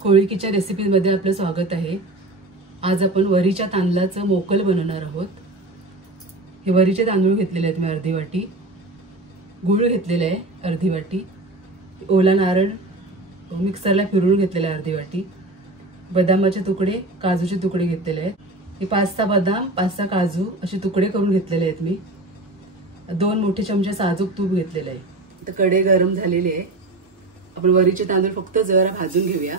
कोळीकीच्या रेसिपीमध्ये आपलं स्वागत आहे। आज आपण वरीच्या तांदळाचं मोकल बनवणार आहोत। हे वरीचे तांदूळ घेतलेले आहेत मी अर्धी वाटी, गूळ घेतलेला आहे अर्धी वाटी, ओला नारळ मिक्सरला फिरवून घेतलेला अर्धी वाटी, बदामाचे तुकडे काजूचे तुकडे घेतलेले आहेत। हे 5-6 बदाम 5-6 काजू असे तुकडे करून घेतलेले आहेत मी। 2 मोठे चमचे साजूक तूप घेतलेले आहे। आता कढई गरम झालेली आहे। आपण वरीचे तांदूळ फक्त जरा भाजून घेऊया।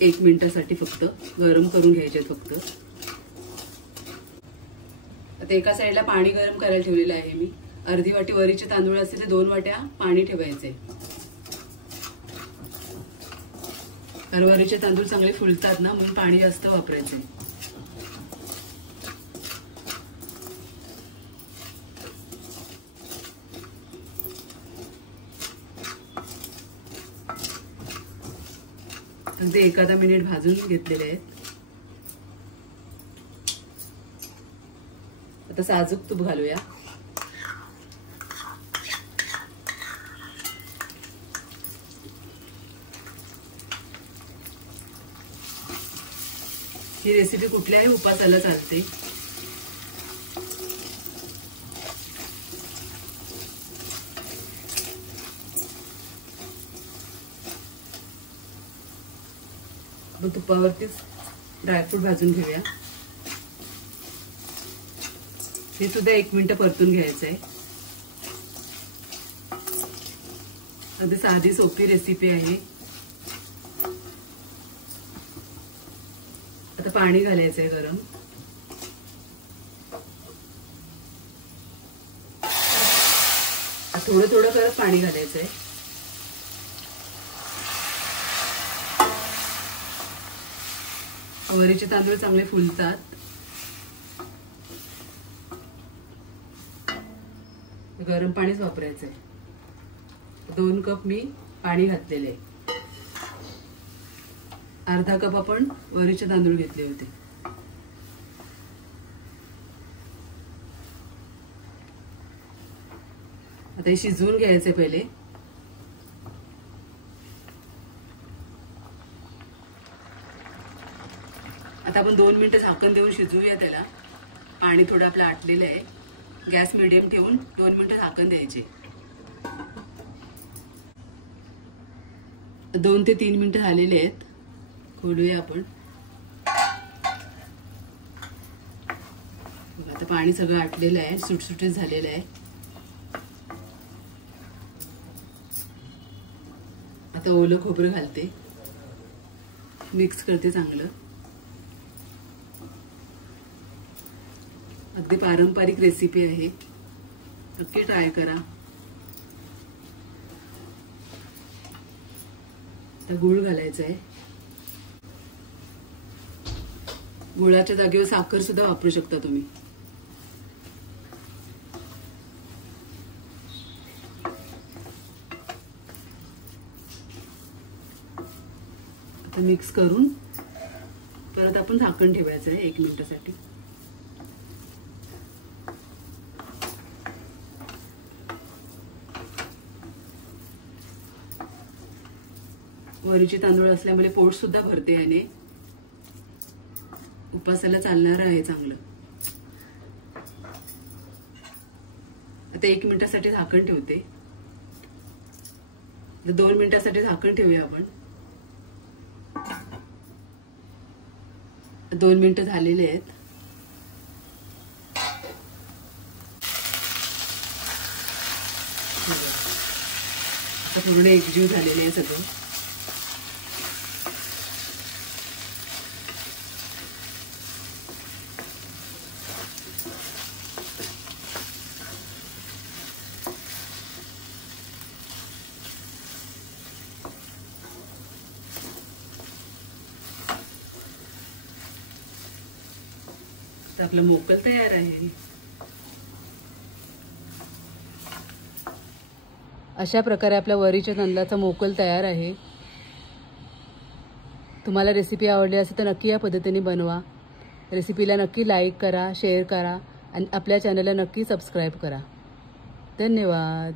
1 मिनिटासाठी फक्त गरम करून घ्यायचे फक्त। आता एका साइडला पाणी गरम करायला ठेवलेलं आहे मी। अर्धी वाटी वरीचे तांदूळ असते ते 2 वाट्या पाणी ठेवायचे। कारण वरीचे तांदूळ चांगले फुलतात ना, म्हणून पाणी जास्त वापरायचे। अगदी 1 मिनिट भाजून घेतलेले आहेत। आता साजूक तूप घालूया। ही रेसिपी कुठल्याही उपासाला चालते। आपण तुपावरतीच ड्रायफ्रूट भाजून घेऊया। हे सुद्धा 1 मिनिट परतून घ्यायचं आहे। अगदी साधी सोपी रेसिपी आहे। आता पाणी घालायचंय गरम। थोडं थोडं करत पाणी घालायचंय। वरीचे तांदूळ चांगले फुलतात। गरम पाणीच वापरायचंय। 2 कप मी पाणी घातलेले आहे। अर्धा कप आपण वरीचे तांदूळ घेतले होते। आता हे शिजवून घ्यायचे पहिले। आता आपण 2 मिनिटं झाकण देऊन शिजवूया त्याला। पाणी थोडं आपलं आटलेलं आहे। गॅस मीडियम ठेवून 2 मिनिटं झाकण द्यायचे। 2 ते 3 मिनिटं झालेले आहेत। खोलूया आपण। आता पाणी सगळं आटलेलं आहे, सुटसुटीत झालेलं आहे। आता ओलं खोबरं घालते, मिक्स करते चांगलं। अगदी पारंपरिक रेसिपी आहे, नक्की ट्राय करा। आता गूळ घालायचा आहे। गुळाच्या जागेवर साखर सुद्धा वापरू शकता तुम्ही। आता मिक्स करून परत आपण झाकण ठेवायचं आहे 1 मिनिटासाठी। वरीचे तांदूळ असल्यामुळे पोट सुद्धा भरते याने, उपासाला चालणार आहे चांगलं। आता 1 मिनिटासाठी झाकण ठेवते। 2 मिनिटासाठी झाकण ठेवूया आपण। 2 मिनिटं झालेले आहेत। आता पूर्ण एकजीव झालेले आहे सगळं। आपलं मोकल तयार आहे। अशा प्रकारे आपल्या वरीच्या तांदळाचा मोकल तयार आहे। तुम्हाला रेसिपी आवडली असेल तर नक्की या पद्धतीने बनवा। रेसिपीला नक्की लाईक करा, शेअर करा आणि आपल्या चॅनलला नक्की सबस्क्राइब करा। धन्यवाद।